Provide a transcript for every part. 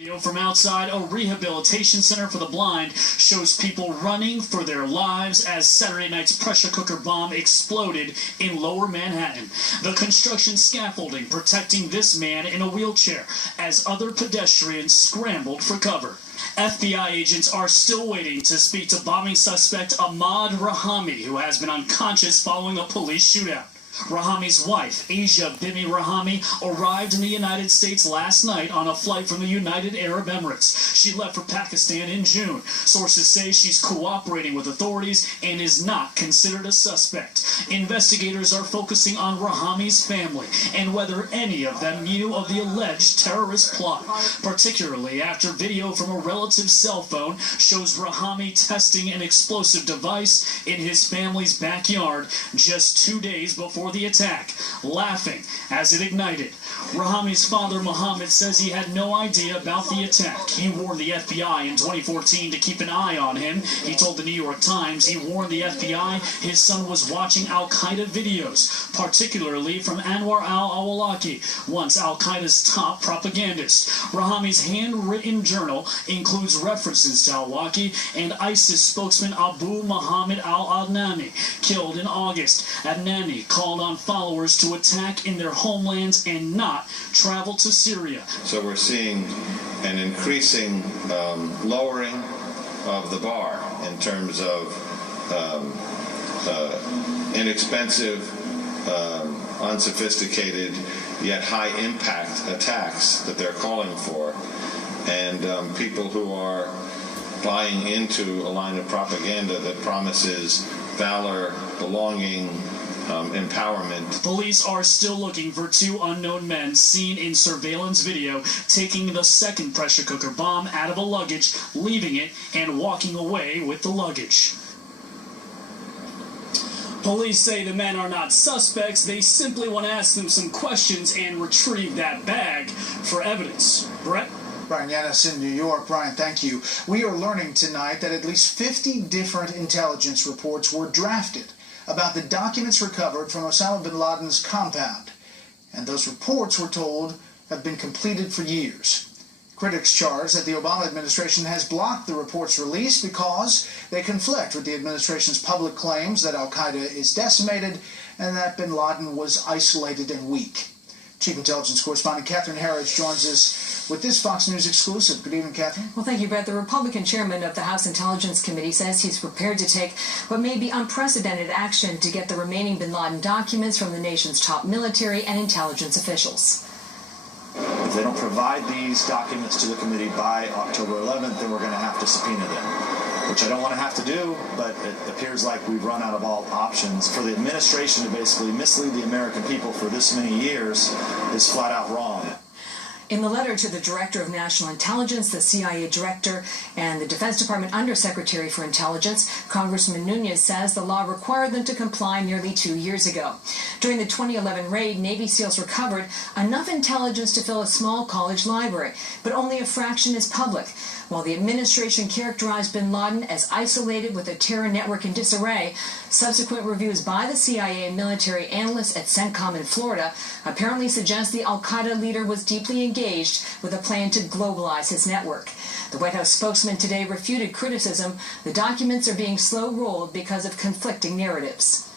Video from outside a rehabilitation center for the blind shows people running for their lives as Saturday night's pressure cooker bomb exploded in Lower Manhattan. The construction scaffolding protecting this man in a wheelchair as other pedestrians scrambled for cover. FBI agents are still waiting to speak to bombing suspect Ahmad Rahami, who has been unconscious following a police shootout. Rahami's wife, Asia Bibi Rahami, arrived in the United States last night on a flight from the United Arab Emirates. She left for Pakistan in June. Sources say she's cooperating with authorities and is not considered a suspect. Investigators are focusing on Rahami's family and whether any of them knew of the alleged terrorist plot, particularly after video from a relative's cell phone shows Rahami testing an explosive device in his family's backyard just 2 days before the attack, laughing as it ignited. Rahami's father, Mohammed, says he had no idea about the attack. He warned the FBI in 2014 to keep an eye on him. He told the New York Times he warned the FBI his son was watching al-Qaeda videos, particularly from Anwar al-Awlaki, once al-Qaeda's top propagandist. Rahami's handwritten journal includes references to al-Awlaki and ISIS spokesman Abu Muhammad al-Adnani, killed in August. Adnani called on followers to attack in their homelands and not travel to Syria. So we're seeing an increasing lowering of the bar in terms of inexpensive, unsophisticated, yet high-impact attacks that they're calling for, and people who are buying into a line of propaganda that promises valor, belonging, empowerment. Police are still looking for two unknown men seen in surveillance video taking the second pressure cooker bomb out of a luggage, leaving it, and walking away with the luggage. Police say the men are not suspects. They simply want to ask them some questions and retrieve that bag for evidence. Brett? Brian Yanis in New York. Brian, thank you. We are learning tonight that at least 50 different intelligence reports were drafted about the documents recovered from Osama bin Laden's compound. And those reports, we're told, have been completed for years. Critics charge that the Obama administration has blocked the report's release because they conflict with the administration's public claims that al-Qaeda is decimated and that bin Laden was isolated and weak. Chief Intelligence Correspondent Catherine Harris joins us with this Fox News exclusive. Good evening, Catherine. Well, thank you, Brett. The Republican chairman of the House Intelligence Committee says he's prepared to take what may be unprecedented action to get the remaining bin Laden documents from the nation's top military and intelligence officials. If they don't provide these documents to the committee by October 11th, then we're going to have to subpoena them, which I don't want to have to do, but it appears like we've run out of all options. For the administration to basically mislead the American people for this many years is flat out wrong. In the letter to the Director of National Intelligence, the CIA Director, and the Defense Department Undersecretary for Intelligence, Congressman Nunes says the law required them to comply nearly 2 years ago. During the 2011 raid, Navy SEALs recovered enough intelligence to fill a small college library, but only a fraction is public. While the administration characterized bin Laden as isolated with a terror network in disarray, subsequent reviews by the CIA and military analysts at CENTCOM in Florida apparently suggest the al-Qaeda leader was deeply engaged with a plan to globalize his network. The White House spokesman today refuted criticism. The documents are being slow-rolled because of conflicting narratives.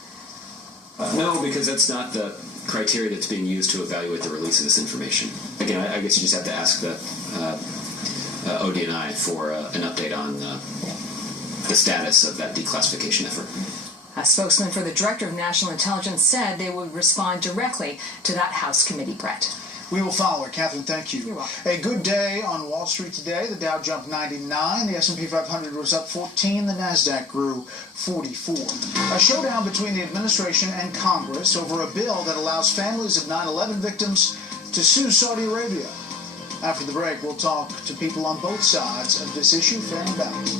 No, because that's not the criteria that's being used to evaluate the release of this information. Again, I guess you just have to ask the ODNI for an update on the status of that declassification effort. A spokesman for the Director of National Intelligence said they would respond directly to that House committee, Brett. We will follow it. Catherine, thank you. You're welcome. A good day on Wall Street today. The Dow jumped 99. The S&P 500 was up 14. The NASDAQ grew 44. A showdown between the administration and Congress over a bill that allows families of 9/11 victims to sue Saudi Arabia. After the break, we'll talk to people on both sides of this issue, fair and balanced.